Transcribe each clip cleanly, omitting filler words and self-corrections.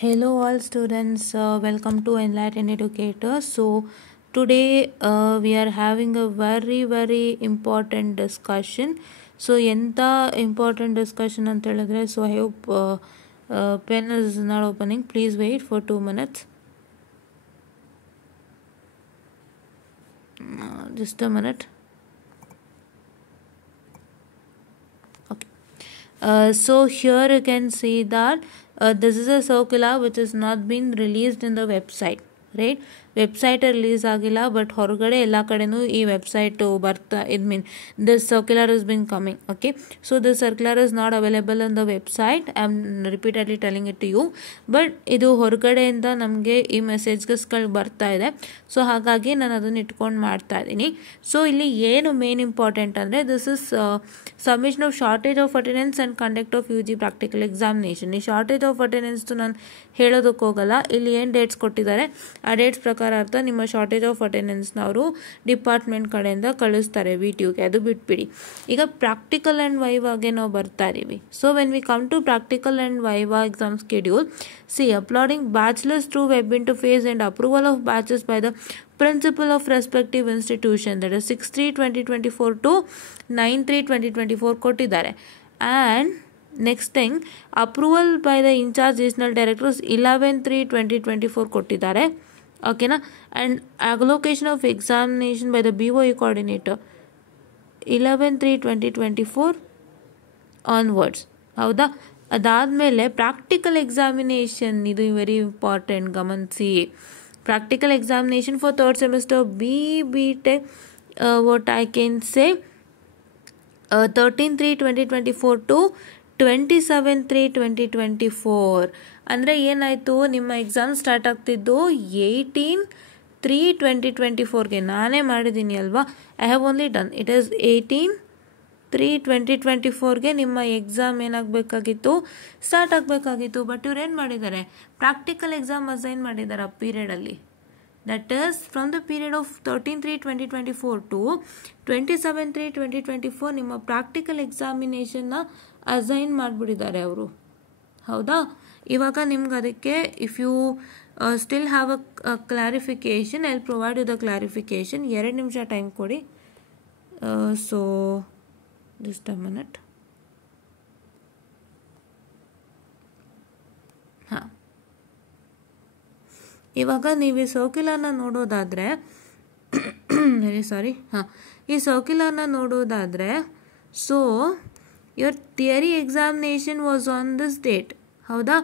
Hello all students, welcome to Enlightened Educator. So today we are having a very important discussion. So enta important discussion anta helidre, so I hope pen is not opening. Please wait for 2 minutes. Just a minute. Okay. So here you can see that this is a circular which has not been released in the website, right? Website release ಆಗಿಲ್ಲ, but ಹೊರಗಡೆ ಎಲ್ಲ ಕಡೆನೂ ಈ website ಬರ್ತಾ this circular is been coming. Okay, so this circular is not available in the website. I am repeatedly telling it to you. But ಇದು ಹೊರಗಡೆಯಿಂದ ನಮಗೆ ಈ ಮೆಸೇಜಸ್ಗಳು ಬರ್ತಾ ಇದೆ. ಸೊ ಹಾಗಾಗಿ ನಾನು ಅದನ್ನು ಇಟ್ಕೊಂಡು ಮಾಡ್ತಾ ಇದ್ದೀನಿ. ಸೊ ಇಲ್ಲಿ ಏನು ಮೇನ್ ಇಂಪಾರ್ಟೆಂಟ್ ಅಂದರೆ this is submission of shortage of attendance and conduct of UG practical examination. ಈ ಶಾರ್ಟೇಜ್ ಆಫ್ ಅಟೆಂಡೆನ್ಸ್ದು ನಾನು ಹೇಳೋದಕ್ಕೆ ಹೋಗಲ್ಲ. ಇಲ್ಲಿ ಏನು ಡೇಟ್ಸ್ ಕೊಟ್ಟಿದ್ದಾರೆ ಆ ಡೇಟ್ಸ್ ಪ್ರಕಾರ ಅರ್ಥ ನಿಮ್ಮ ಶಾರ್ಟೇಜ್ ಆಫ್ ಅಟೆಂಡೆನ್ಸ್ನ ಅವರು ಡಿಪಾರ್ಟ್ಮೆಂಟ್ ಕಡೆಯಿಂದ ಕಳಿಸ್ತಾರೆ VTUಗೆ, ಅದು ಬಿಟ್ಬಿಡಿ. ಈಗ ಪ್ರಾಕ್ಟಿಕಲ್ ಆ್ಯಂಡ್ ವೈವಾಗೆ ನಾವು ಬರ್ತಾ ಇದ್ದೀವಿ. So when we come to practical and viva exam schedule, see uploading bachelors through web interface and approval of batches by the principal of respective institution, that is 6/3/2024 to 9/3/2024 ಕೊಟ್ಟಿದ್ದಾರೆ. And next thing, approval by the incharge regional directors 11/3/2024 ಕೊಟ್ಟಿದ್ದಾರೆ. ಓಕೆನಾ. And allocation of examination by the BOE coordinator 11/3/2024 onwards. ಹೌದಾ? ಅದಾದಮೇಲೆ practical examination, ಇದು very important, ಗಮನಿಸಿ. Practical examination for third semester BTech, what I can say, 13/3/2024 to 27/3/2024. ಅಂದರೆ ಏನಾಯಿತು, ನಿಮ್ಮ exam start ಆಗ್ತಿದ್ದು 18/3/2024ಗೆ. ನಾನೇ ಮಾಡಿದ್ದೀನಿ ಅಲ್ವಾ, I have only done it is 18/3/2024ಗೆ ನಿಮ್ಮ ಎಕ್ಸಾಮ್ ಏನಾಗಬೇಕಾಗಿತ್ತು, ಸ್ಟಾರ್ಟ್ ಆಗಬೇಕಾಗಿತ್ತು. ಬಟ್ ಇವ್ರು ಏನು ಮಾಡಿದ್ದಾರೆ, ಪ್ರಾಕ್ಟಿಕಲ್ ಎಕ್ಸಾಮ್ ಅಸೈನ್ ಮಾಡಿದ್ದಾರೆ ಆ ಪೀರಿಯಡಲ್ಲಿ. That is from the period of 13/3/2024 to 27/3/2024 ನಿಮ್ಮ ಪ್ರಾಕ್ಟಿಕಲ್ ಎಕ್ಸಾಮಿನೇಷನ್ನ ಅಸೈನ್ ಮಾಡಿಬಿಟ್ಟಿದ್ದಾರೆ ಅವರು. ಹೌದಾ? ಇವಾಗ ನಿಮ್ಗೆ ಅದಕ್ಕೆ if you still have a clarification, I will provide you the clarification. 2 ನಿಮಿಷ ಟೈಮ್ ಕೊಡಿ. So just a minute. ಇವಾಗ ನೀವು ಈ ಸರ್ಕ್ಯುಲರ್ನ ನೋಡೋದಾದರೆ ವೆರಿ ಸಾರಿ, ಈ ಸರ್ಕ್ಯುಲರ್ನ ನೋಡೋದಾದರೆ, so your theory examination was on this date. ಹೌದಾ?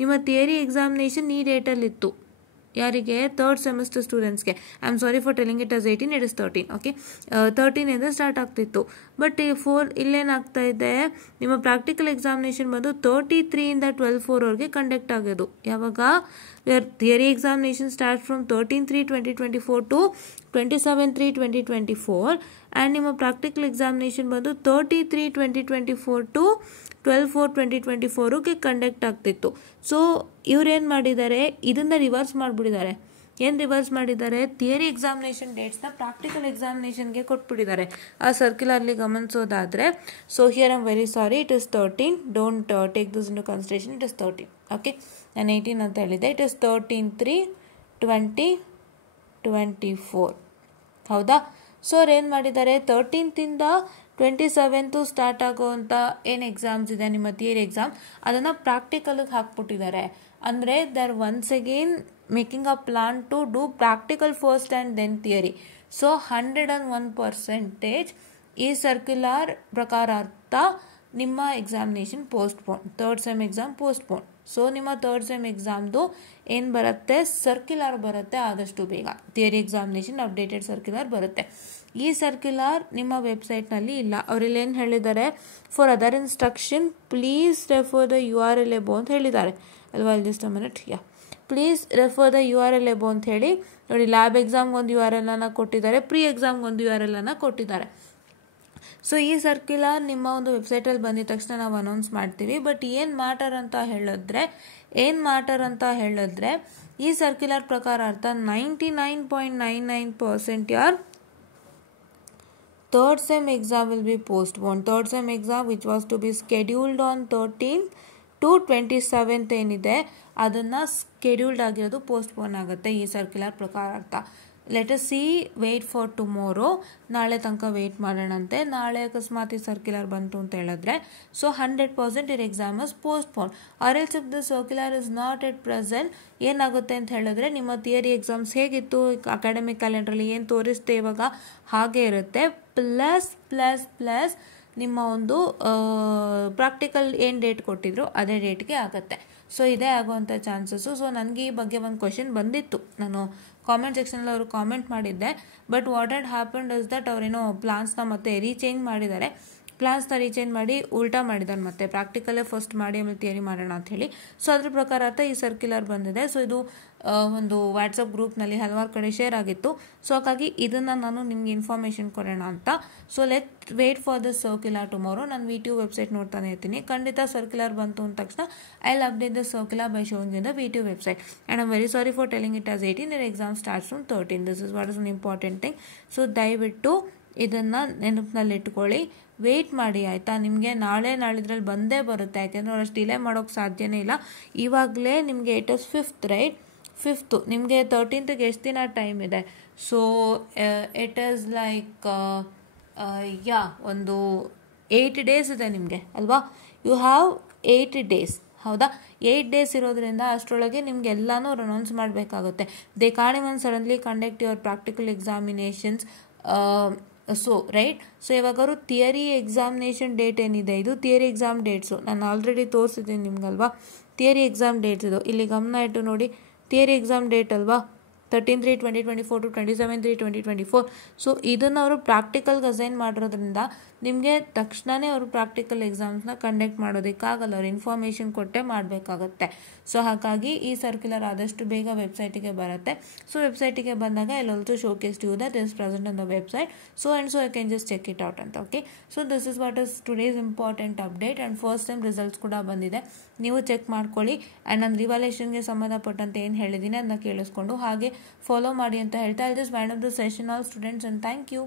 ನಿಮ್ಮ ಥಿಯರಿ ಎಕ್ಸಾಮಿನೇಷನ್ ಈ ಡೇಟಲ್ಲಿತ್ತು. ಯಾರಿಗೆ? ಥರ್ಡ್ ಸೆಮಿಸ್ಟರ್ ಸ್ಟೂಡೆಂಟ್ಸ್ಗೆ. I am sorry for telling it as 18, it is 13. Okay, 13ಇಂದ ಸ್ಟಾರ್ಟ್ ಆಗ್ತಿತ್ತು. ಬಟ್ ಇಲ್ಲೇನಾಗ್ತಾ ಇದೆ, ನಿಮ್ಮ ಪ್ರಾಕ್ಟಿಕಲ್ ಎಕ್ಸಾಮಿನೇಷನ್ ಬಂದು 33ಇಂದ 12/4ವರೆಗೆ ಕಂಡಕ್ಟ್ ಆಗೋದು. ಯಾವಾಗ? Theory examination start from 13/3/2024 to 27/3/2024 and ನಿಮ್ಮ ಪ್ರಾಕ್ಟಿಕಲ್ ಎಕ್ಸಾಮಿನೇಷನ್ ಬಂದು 30/3/2024 ಟು 12/4/2024ಗೆ ಕಂಡಕ್ಟ್ ಆಗ್ತಿತ್ತು. ಸೊ ಇವ್ರೇನು ಮಾಡಿದ್ದಾರೆ, ಇದನ್ನು ರಿವರ್ಸ್ ಮಾಡಿಬಿಟ್ಟಿದ್ದಾರೆ. ಏನು ರಿವರ್ಸ್ ಮಾಡಿದ್ದಾರೆ? ಥಿಯರಿ ಎಕ್ಸಾಮಿನೇಷನ್ ಡೇಟ್ಸ್ನ ಪ್ರಾಕ್ಟಿಕಲ್ ಎಕ್ಸಾಮಿನೇಷನ್ಗೆ ಕೊಟ್ಬಿಟ್ಟಿದ್ದಾರೆ. ಆ ಸರ್ಕ್ಯುಲರ್ಲಿ ಗಮನಿಸೋದಾದರೆ, so here I am very sorry, it is 13. Don't take this into consideration. It is 13. Okay, ನಾನು 18 ಅಂತ ಹೇಳಿದ್ದೆ. It is 13/3/2024. ಹೌದಾ? ಸೊ ಅವ್ರು ಏನು ಮಾಡಿದ್ದಾರೆ, 13th 27th ಸ್ಟಾರ್ಟ್ ಆಗೋವಂಥ ಏನು ಎಕ್ಸಾಮ್ಸ್ ಇದೆ ನಿಮ್ಮ ಥಿಯರಿ ಎಕ್ಸಾಮ್, ಅದನ್ನು ಪ್ರಾಕ್ಟಿಕಲ್ಗೆ ಹಾಕ್ಬಿಟ್ಟಿದ್ದಾರೆ. ಅಂದರೆ they are once again making a plan to do practical first and then theory. So 101% ಈ ಸರ್ಕ್ಯುಲರ್ ಪ್ರಕಾರ ಅರ್ಥ ನಿಮ್ಮ examination postpone, third sem exam postpone. So ನಿಮ್ಮ ಥರ್ಡ್ ಸೆಮ್ ಎಕ್ಸಾಮ್ದು ಏನು ಬರುತ್ತೆ, ಸರ್ಕ್ಯುಲರ್ ಬರುತ್ತೆ ಆದಷ್ಟು ಬೇಗ. ಥಿಯರಿ ಎಕ್ಸಾಮಿನೇಷನ್ ಅಪ್ಡೇಟೆಡ್ ಸರ್ಕ್ಯುಲರ್ ಬರುತ್ತೆ. ಈ ಸರ್ಕ್ಯುಲರ್ ನಿಮ್ಮ ವೆಬ್ಸೈಟ್ನಲ್ಲಿ ಇಲ್ಲ. ಅವರಲ್ಲಿ ಏನು ಹೇಳಿದ್ದಾರೆ, for other instruction please refer the URL above ಅಂತ ಹೇಳಿದ್ದಾರೆ ಅಲ್ವಾ. Just a minute. Please refer the URL above ಅಂತ ಹೇಳಿ ನೋಡಿ. ಲ್ಯಾಬ್ ಎಕ್ಸಾಮ್ಗೆ ಒಂದು URL ಕೊಟ್ಟಿದ್ದಾರೆ, ಪ್ರೀ ಎಕ್ಸಾಮ್ಗೆ ಒಂದು URL ಕೊಟ್ಟಿದ್ದಾರೆ. ಸೊ ಈ ಸರ್ಕ್ಯುಲರ್ ನಿಮ್ಮ ಒಂದು ವೆಬ್ಸೈಟಲ್ಲಿ ಬಂದಿದ ತಕ್ಷಣ ನಾವು ಅನೌನ್ಸ್ ಮಾಡ್ತೀವಿ. ಬಟ್ ಏನು ಮ್ಯಾಟರ್ ಅಂತ ಹೇಳಿದ್ರೆ ಈ ಸರ್ಕ್ಯುಲರ್ ಪ್ರಕಾರ ಅರ್ಥ 99.99% ಯಾರ್ third sem exam will be postponed. Third sem exam which was to be scheduled on 13th to 27th ಏನಿದೆ ಅದನ್ನು ಸ್ಕೆಡ್ಯೂಲ್ಡ್ ಆಗಿರೋದು ಪೋಸ್ಟ್ಪೋನ್ ಆಗುತ್ತೆ ಈ ಸರ್ಕ್ಯುಲರ್ ಪ್ರಕಾರ ಅರ್ಥ. Let us see, wait for tomorrow, ನಾಳೆ ತನಕ ವೇಟ್ ಮಾಡೋಣಂತೆ. ನಾಳೆ ಅಕಸ್ಮಾತ್ ಈ ಸರ್ಕ್ಯುಲರ್ ಬಂತು ಅಂತ ಹೇಳಿದ್ರೆ so 100% your exam is postponed. Or else if the circular is not at present, ಏನಾಗುತ್ತೆ ಅಂತ ಹೇಳಿದ್ರೆ ನಿಮ್ಮ ಥಿಯರಿ ಎಕ್ಸಾಮ್ಸ್ ಹೇಗಿತ್ತು ಅಕಾಡೆಮಿಕ್ ಕ್ಯಾಲೆಂಡ್ರಲ್ಲಿ ಏನು ತೋರಿಸ್ತೆ ಇವಾಗ ಹಾಗೆ ಇರುತ್ತೆ. ಪ್ಲಸ್ ನಿಮ್ಮ ಒಂದು ಪ್ರಾಕ್ಟಿಕಲ್ ಏನು ಡೇಟ್ ಕೊಟ್ಟಿದ್ರು ಅದೇ ಡೇಟ್ಗೆ ಆಗುತ್ತೆ. ಸೊ ಇದೇ ಆಗುವಂಥ ಚಾನ್ಸಸ್ಸು. ಸೊ ನನಗೆ ಈ ಬಗ್ಗೆ ಒಂದು ಕ್ವಶನ್ ಬಂದಿತ್ತು, ನಾನು ಕಾಮೆಂಟ್ ಸೆಕ್ಷನಲ್ಲಿ ಅವರು ಕಾಮೆಂಟ್ ಮಾಡಿದ್ದೆ. But what had happened is that ಅವರೇನೋ ಪ್ಲಾನ್ಸ್ನ ಮತ್ತೆ ರೀಚೇಂಜ್ ಮಾಡಿದ್ದಾರೆ. ಪ್ಲಾನ್ಸ್ನ ರೀಚೇಂಜ್ ಮಾಡಿ ಉಲ್ಟಾ ಮಾಡಿದ್ದಾರೆ, ಮತ್ತೆ ಪ್ರಾಕ್ಟಿಕಲೇ ಫಸ್ಟ್ ಮಾಡಿ ಆಮೇಲೆ ಥಿಯರಿ ಮಾಡೋಣ ಅಂತ ಹೇಳಿ. ಸೊ ಅದ್ರ ಪ್ರಕಾರ ಈ ಸರ್ಕ್ಯುಲರ್ ಬಂದಿದೆ. ಸೊ ಇದು ಒಂದು ವಾಟ್ಸಪ್ ಗ್ರೂಪ್ನಲ್ಲಿ ಹಲವಾರು ಕಡೆ ಶೇರ್ ಆಗಿತ್ತು. ಸೊ ಹಾಗಾಗಿ ಇದನ್ನು ನಾನು ನಿಮ್ಗೆ ಇನ್ಫಾರ್ಮೇಷನ್ ಕೊಡೋಣ ಅಂತ. So let wait for the circular tomorrow. ನಾನು VTU ವೆಬ್ಸೈಟ್ ನೋಡ್ತಾನೆ ಇರ್ತೀನಿ. ಖಂಡಿತ ಸರ್ಕ್ಯುಲರ್ ಬಂತು ಅಂದ ತಕ್ಷಣ I will update the circular by showing in the VTU website. And I am very sorry for telling it as 18. your exam starts from 13. This is what is an important thing. So ದಯವಿಟ್ಟು ಇದನ್ನು ನೆನಪಿನಲ್ಲಿ ಇಟ್ಕೊಳ್ಳಿ, wait ಮಾಡಿ ಆಯಿತಾ. ನಿಮಗೆ ನಾಳಿದ್ರಲ್ಲಿ ಬಂದೇ ಬರುತ್ತೆ, ಯಾಕೆಂದರೆ ಅವ್ರು ಅಷ್ಟು ಡಿಲೇ ಮಾಡೋಕ್ಕೆ ಸಾಧ್ಯನೇ ಇಲ್ಲ. ಇವಾಗಲೇ ನಿಮಗೆ it is 5th right, 5th ನಿಮಗೆ 13th ಎಷ್ಟು ದಿನ ಟೈಮ್ ಇದೆ. ಸೊ ಇಟ್ ಈಸ್ ಲೈಕ್ ಒಂದು 8 days ಇದೆ ನಿಮಗೆ ಅಲ್ವಾ. ಯು ಹ್ಯಾವ್ 8 days, ಹೌದಾ. 8 days ಇರೋದ್ರಿಂದ ಅಷ್ಟರೊಳಗೆ ನಿಮ್ಗೆ ಎಲ್ಲನೂ ಅನೌನ್ಸ್ ಮಾಡಬೇಕಾಗುತ್ತೆ. They can't even suddenly conduct your practical examinations. So right, so ಇವಾಗಾದ್ರು ಥಿಯರಿ ಎಕ್ಸಾಮಿನೇಷನ್ ಡೇಟ್ ಏನಿದೆ, ಇದು ಥಿಯರಿ ಎಕ್ಸಾಮ್ ಡೇಟ್ಸು ನಾನು ಆಲ್ರೆಡಿ ತೋರಿಸಿದ್ದೀನಿ ನಿಮ್ಗಲ್ವಾ. ಥಿಯರಿ ಎಕ್ಸಾಮ್ ಡೇಟ್ಸ್ ಇದು, ಇಲ್ಲಿ ಗಮನ ಇಟ್ಟು ನೋಡಿ. ಥಿಯರಿ ಎಕ್ಸಾಮ್ ಡೇಟ್ ಅಲ್ವಾ 13/3/2024 to 27/3/2024. ಸೊ ಇದನ್ನು ಅವರು ಪ್ರಾಕ್ಟಿಕಲ್ಗೆ ಅಸೈನ್ ಮಾಡಿರೋದ್ರಿಂದ ನಿಮಗೆ ತಕ್ಷಣವೇ ಅವರು ಪ್ರಾಕ್ಟಿಕಲ್ ಎಕ್ಸಾಮ್ಸ್ನ ಕಂಡಕ್ಟ್ ಮಾಡೋದಕ್ಕಾಗಲ್ಲ, ಅವ್ರು ಇನ್ಫಾರ್ಮೇಷನ್ ಕೊಟ್ಟೆ ಮಾಡಬೇಕಾಗತ್ತೆ. ಸೊ ಹಾಗಾಗಿ ಈ ಸರ್ಕ್ಯುಲರ್ ಆದಷ್ಟು ಬೇಗ ವೆಬ್ಸೈಟಿಗೆ ಬರುತ್ತೆ. ಸೊ ವೆಬ್ಸೈಟಿಗೆ ಬಂದಾಗ ಇಲ್ಲಿ also showcase to you that is present on the website. So I can just check it out ಅಂತ. Okay, so this is what is today's important update. And first time results ಕೂಡ ಬಂದಿದೆ, ನೀವು check ಮಾಡ್ಕೊಳ್ಳಿ. And ನಾನು ರಿವಾಲ್ಯೂಷನ್ಗೆ ಸಂಬಂಧಪಟ್ಟಂತೆ ಏನು ಹೇಳಿದ್ದೀನಿ ಅದನ್ನ ಕೇಳಿಸ್ಕೊಂಡು ಹಾಗೆ ಫಾಲೋ ಮಾಡಿ ಅಂತ ಹೇಳ್ತಾ, I just wind up the session all students, and thank you.